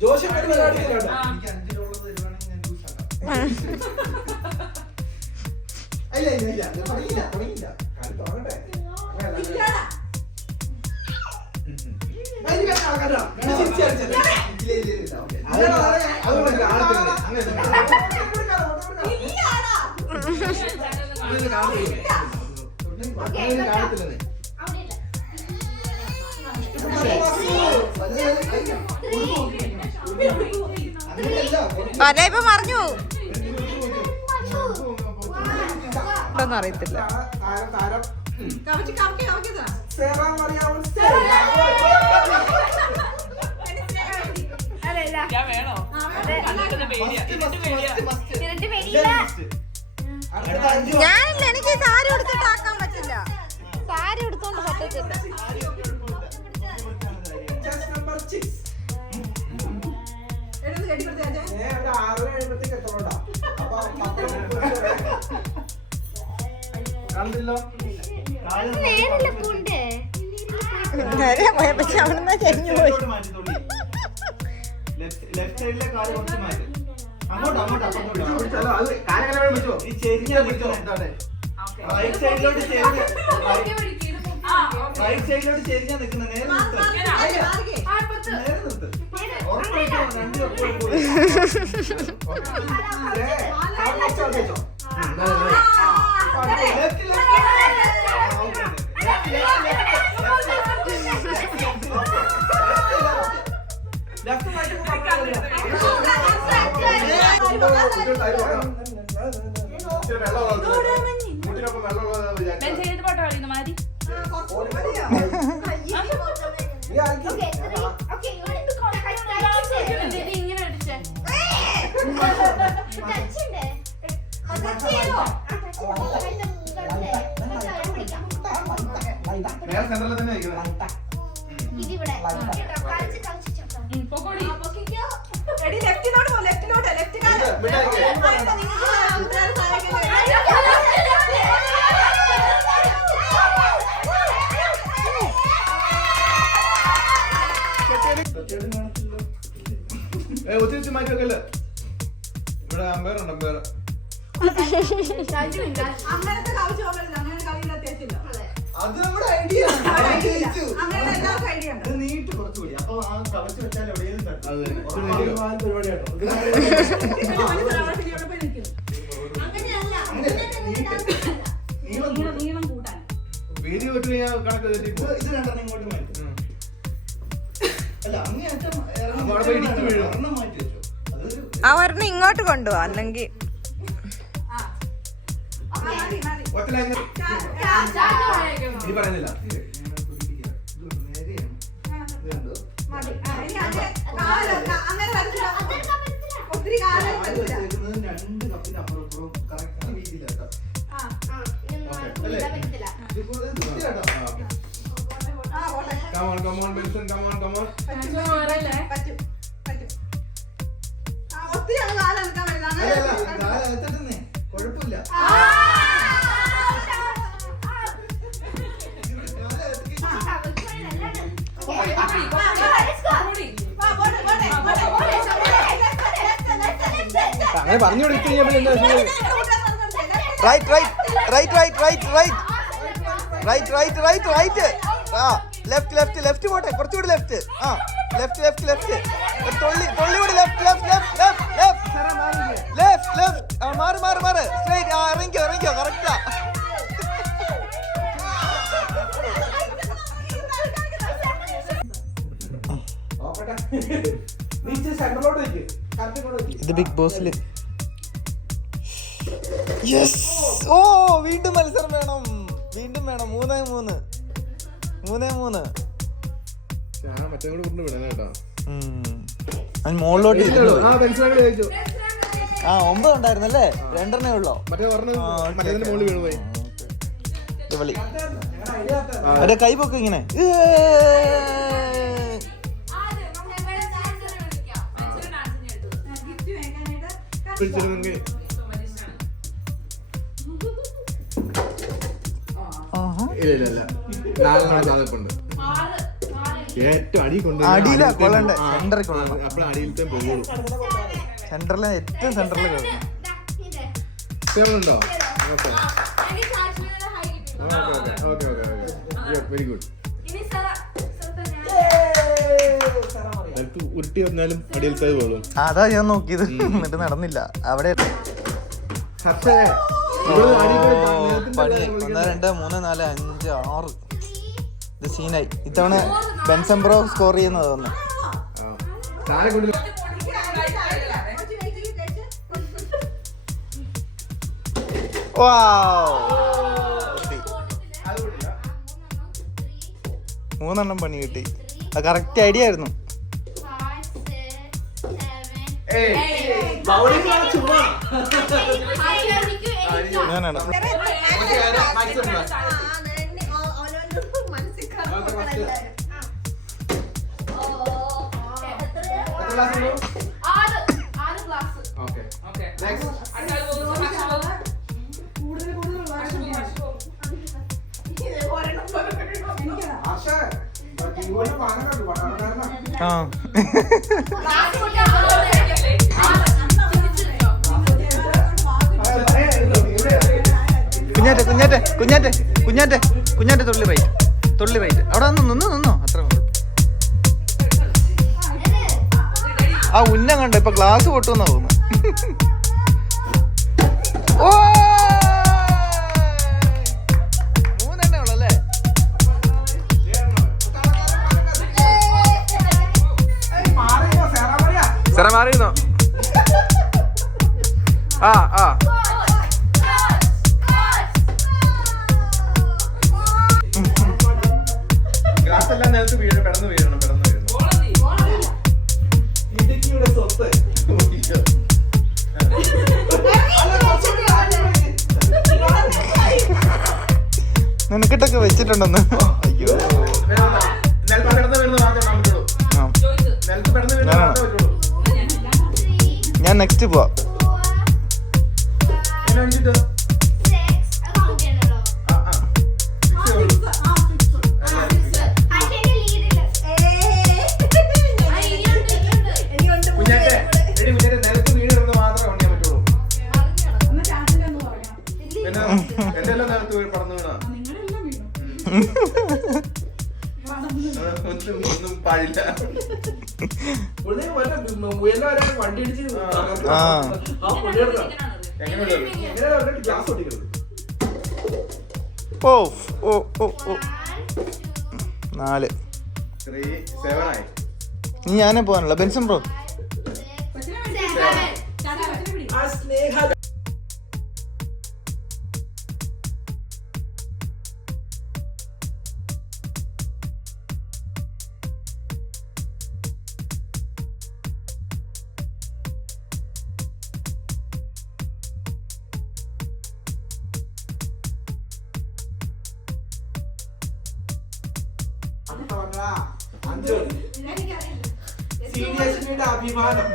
ജോഷി ഇപ്പൊ മറിഞ്ഞു ഒന്നും അറിയത്തില്ല. ഞാനില്ല, എനിക്ക് സാരി എടുത്തിട്ട് ആക്കാൻ പറ്റില്ല. സാരി എടുത്തോണ്ട് പറ്റത്തില്ല. പക്ഷെ അവിടുന്ന് ചെരിഞ്ഞു പോയി. റൈറ്റ് സൈഡിലോട്ട് ചെരിഞ്ഞാ നിൽക്കുന്ന നേരെ നിർത്ത്. സെന്ററിൽ തന്നെ ഒത്തിരി മാറ്റി വെക്കല്ലേ. ഇവിടെ അമ്പയർ ഉണ്ട്, അമ്പയർ. അത് നമ്മുടെ ഐഡിയ. നീട്ട് കുറച്ചുകൂടി. അപ്പൊ ആ കവച്ച് വെച്ചാൽ എവിടെയും വീതി വെട്ടി കണക്ക് ഇത് രണ്ടെണ്ണം ഇങ്ങോട്ട് മാറ്റും. അല്ല അങ്ങേറ്റം ഒരെണ്ണം മാറ്റി വെച്ചു. ആ ഒരെണ്ണം ഇങ്ങോട്ട് കൊണ്ടുപോവാ, അല്ലെങ്കിൽ ഇനി പറയുന്നില്ല. രണ്ട് കപ്പിന് അപ്പുറം correct രീതിയിലാട്ടോ. Come on, come on, Wilson, come on, come on. കുഴപ്പമില്ല. അങ്ങനെ പറഞ്ഞു കൊടുക്കഴിഞ്ഞാൽ right right right right right right right right right right ആ ലെഫ്റ്റ് ലെഫ്റ്റ് ലെഫ്റ്റ് പോട്ടെ, കുറച്ചുകൂടി ലെഫ്റ്റ്. ആ ലെഫ്റ്റ് ലെഫ്റ്റ് ലെഫ്റ്റ് തൊള്ളി കൂടി left left left left left left left. ആ മാറ് മാറ് മാറ് സ്ട്രൈറ്റ്. ആ ഇറങ്ങിക്കോ ഇറങ്ങിക്കോ, കറക്റ്റാ. ഇത് ബിഗ് ബോസില്. യെസ്. ഓ വീണ്ടും മത്സരം വേണം, വീണ്ടും വേണം. 3-3 മോളിലോട്ട്. ആ 9 ഉണ്ടായിരുന്നല്ലേ, 2 ഉള്ളോ. മറ്റേ കൈ പൊക്കും ഇങ്ങനെ. ഇല്ല 4 നാളെ ഉണ്ട്. ഏറ്റവും അടി അടിയിലാ കൊള്ളണ്ടേ, സെന്ററിൽ കൊള്ളണം. അപ്പോൾ അടിയിലത്തെ പോകുള്ളൂ. സെന്ററിൽ ഏറ്റവും സെന്ററിൽ കൊള്ളണം. ഉണ്ടോ? Okay okay okay very good. ഉരുട്ടി വന്നാലും അടിയിലത്തെ പോകുള്ളൂ. അതാ ഞാൻ നോക്കിയത്, എന്നിട്ട് നടന്നില്ല. അവിടെ 1 2 3 4 5 6 ഇത് സീനായി. ഇത്തവണ ബെൻസൺ ബ്രോ സ്കോർ ചെയ്യുന്നത് തോന്നുന്നു. മൂന്നെണ്ണം പണി കിട്ടി. അത് കറക്റ്റ് ഐഡിയ ആയിരുന്നു. ഞാനാണ്. കുഞ്ഞാറ്റെ കുഞ്ഞാറ്റെ കുഞ്ഞാറ്റെ കുഞ്ഞാറ്റെ കുഞ്ഞാറ്റെ തുള്ളി റൈറ്റ്, തുള്ളി റൈറ്റ്. അവിടെ നിന്നോ അത്ര. ആ ഉന്നം കണ്ടോ, ഇപ്പൊ ഗ്ലാസ് പൊട്ടുമെന്നാ തോന്നുന്നു. ഓ 3 ഉള്ളല്ലേ? സെറ മാറിയിരുന്നോ? ആ ഗ്ലാസ് എല്ലാം നിലത്ത് വീഴണം, പെടന്ന് വീഴണം. നിനക്കിട്ടൊക്കെ വെച്ചിട്ടുണ്ടെന്ന്. അയ്യോ, ഞാൻ നെക്സ്റ്റ് പോവാ. ഒന്നും പാടില്ല. ഓ 4 ഇനി ഞാനേ പോകാനുള്ള. ബെൻസൺ ബ്രോ അഭിമാനം.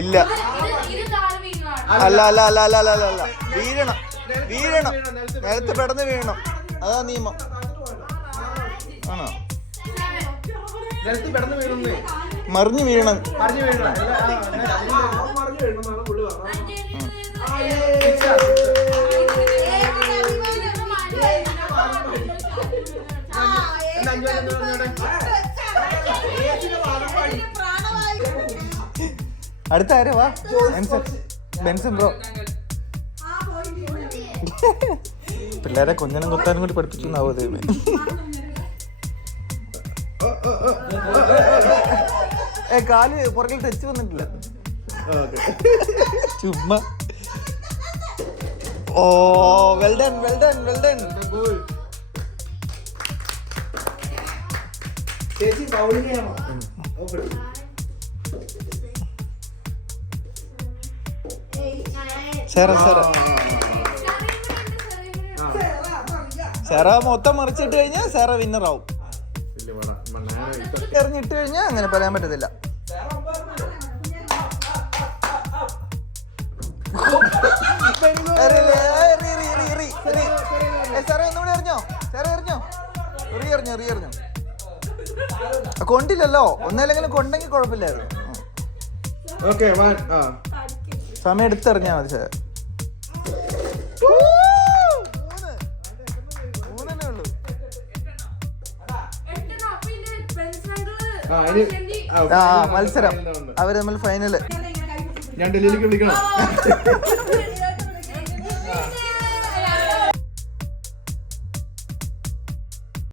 ഇല്ല, അല്ല അല്ല അല്ല അല്ല അല്ല അല്ല വീഴണം, നിലത്ത് പെടന്ന് വീഴണം. അതാ നിയമം. ആണോ? മറിഞ്ഞു വീഴണം. അടുത്ത ആരാ? വാ ബെൻസൺ ബ്രോ. പിള്ളേരെ കൊഞ്ഞനം കൊത്താനും കൂടി പഠിപ്പിക്കുന്നാവോ ദൈവമേ. കാല് പുറകിൽ തെച്ച് വന്നിട്ടില്ല ചുമ്മാ. ഓ well done well done well done. സെറ മൊത്തം മറിച്ചിട്ട് കഴിഞ്ഞാൽ സെറ വിന്നർ ആവും. വലിയ പാടാ. മണ്ണാനെ എറിഞ്ഞിട്ട് കഴിഞ്ഞാൽ അങ്ങനെ പറയാൻ പറ്റത്തില്ല. സെറ ഒന്നുകൂടി എറിഞ്ഞോ, സെറ എറിഞ്ഞോ, എറിഞ്ഞോ. കൊണ്ടില്ലല്ലോ, ഒന്നല്ലെങ്കിലും കൊണ്ടെങ്കിൽ കുഴപ്പമില്ലായിരുന്നു. ഓക്കെ സമയം എടുത്തെറിഞ്ഞാ മതി സാർ. മൂന്നെണ്ണേ ഉള്ളൂ. മത്സരം അവര് തമ്മിൽ ഫൈനല്. ഞാൻ ഡൽഹിയിലേക്ക് വിളിക്കണം.